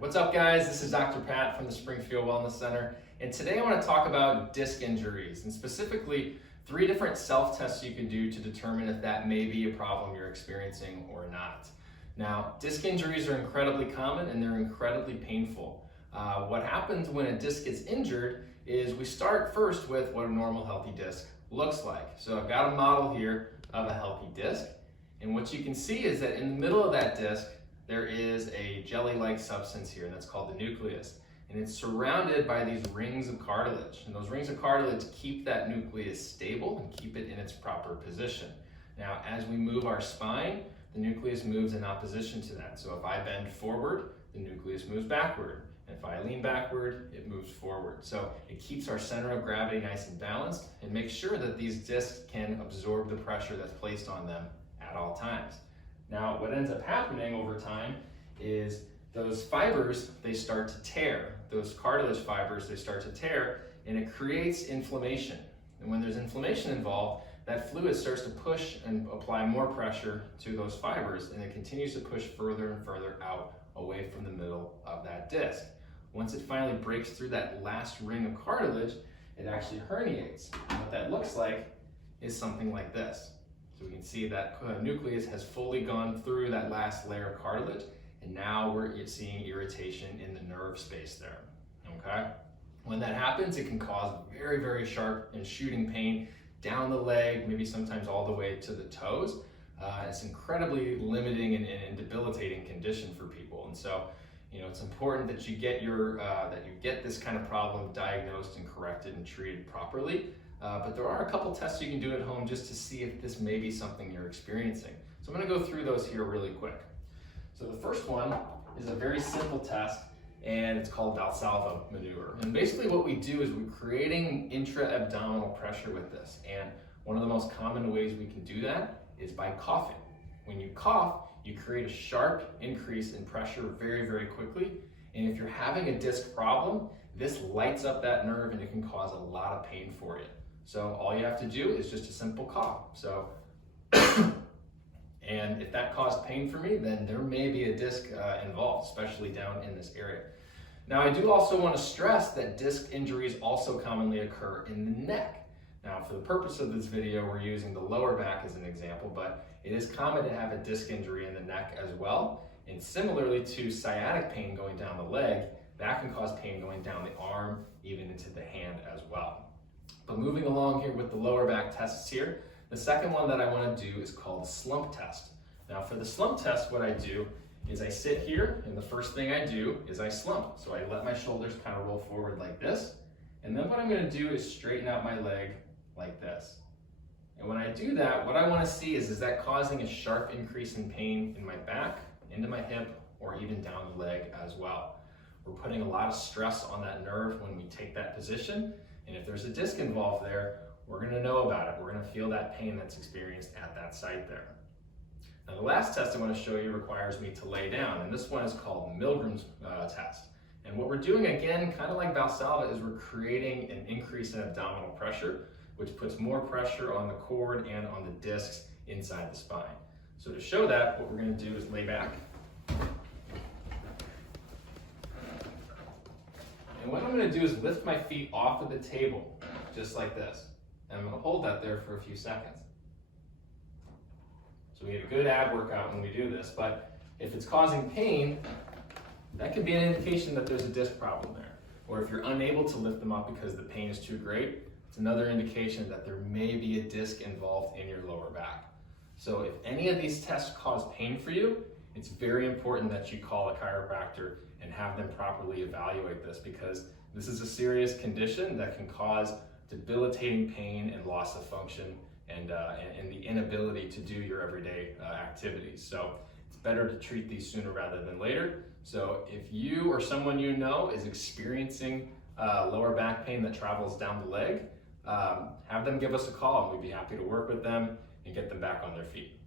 What's up, guys? This is Dr. Pat from the Springfield Wellness Center, and today I want to talk about disc injuries, and specifically 3 different self-tests you can do to determine if that may be a problem you're experiencing or not. Now, disc injuries are incredibly common and they're incredibly painful. What happens when a disc gets injured is we start first with what a normal healthy disc looks like. So I've got a model here of a healthy disc, and what you can see is that in the middle of that disc there is a jelly-like substance here, and that's called the nucleus. And it's surrounded by these rings of cartilage. And those rings of cartilage keep that nucleus stable and keep it in its proper position. Now, as we move our spine, the nucleus moves in opposition to that. So if I bend forward, the nucleus moves backward. And if I lean backward, it moves forward. So it keeps our center of gravity nice and balanced and makes sure that these discs can absorb the pressure that's placed on them at all times. Now, what ends up happening over time is those fibers, they start to tear. Those cartilage fibers, they start to tear, and it creates inflammation. And when there's inflammation involved, that fluid starts to push and apply more pressure to those fibers, and it continues to push further and further out away from the middle of that disc. Once it finally breaks through that last ring of cartilage, it actually herniates. And what that looks like is something like this. So we can see that nucleus has fully gone through that last layer of cartilage, and now we're seeing irritation in the nerve space there, okay? When that happens, it can cause very, very sharp and shooting pain down the leg, maybe sometimes all the way to the toes. It's incredibly limiting and debilitating condition for people. And so, it's important that you get this kind of problem diagnosed and corrected and treated properly. But there are a couple tests you can do at home just to see if this may be something you're experiencing. So I'm going to go through those here really quick. So the first one is a very simple test, and it's called Valsalva maneuver. And basically what we do is we're creating intra-abdominal pressure with this. And one of the most common ways we can do that is by coughing. When you cough, you create a sharp increase in pressure very, very quickly. And if you're having a disc problem, this lights up that nerve and it can cause a lot of pain for you. So all you have to do is just a simple cough. So, and if that caused pain for me, then there may be a disc involved, especially down in this area. Now, I do also want to stress that disc injuries also commonly occur in the neck. Now, for the purpose of this video, we're using the lower back as an example, but it is common to have a disc injury in the neck as well. And similarly to sciatic pain going down the leg, that can cause pain going down the arm, even into the hand as well. But moving along here with the lower back tests here, the second one that I want to do is called the slump test. Now for the slump test, what I do is I sit here, and the first thing I do is I slump. So I let my shoulders kind of roll forward like this, and then what I'm going to do is straighten out my leg like this. And when I do that, what I want to see is that causing a sharp increase in pain in my back, into my hip, or even down the leg as well. We're putting a lot of stress on that nerve when we take that position, and if there's a disc involved there, we're going to know about it. We're going to feel that pain that's experienced at that site there. Now the last test I want to show you requires me to lay down, and this one is called Milgram's test. And what we're doing, again, kind of like Valsalva, is we're creating an increase in abdominal pressure, which puts more pressure on the cord and on the discs inside the spine. So to show that, what we're going to do is lay back. And what I'm going to do is lift my feet off of the table, just like this. And I'm going to hold that there for a few seconds. So we get a good ab workout when we do this, but if it's causing pain, that could be an indication that there's a disc problem there. Or if you're unable to lift them up because the pain is too great, it's another indication that there may be a disc involved in your lower back. So if any of these tests cause pain for you, it's very important that you call a chiropractor and have them properly evaluate this, because this is a serious condition that can cause debilitating pain and loss of function and the inability to do your everyday activities. So it's better to treat these sooner rather than later. So if you or someone you know is experiencing lower back pain that travels down the leg, have them give us a call, and we'd be happy to work with them and get them back on their feet.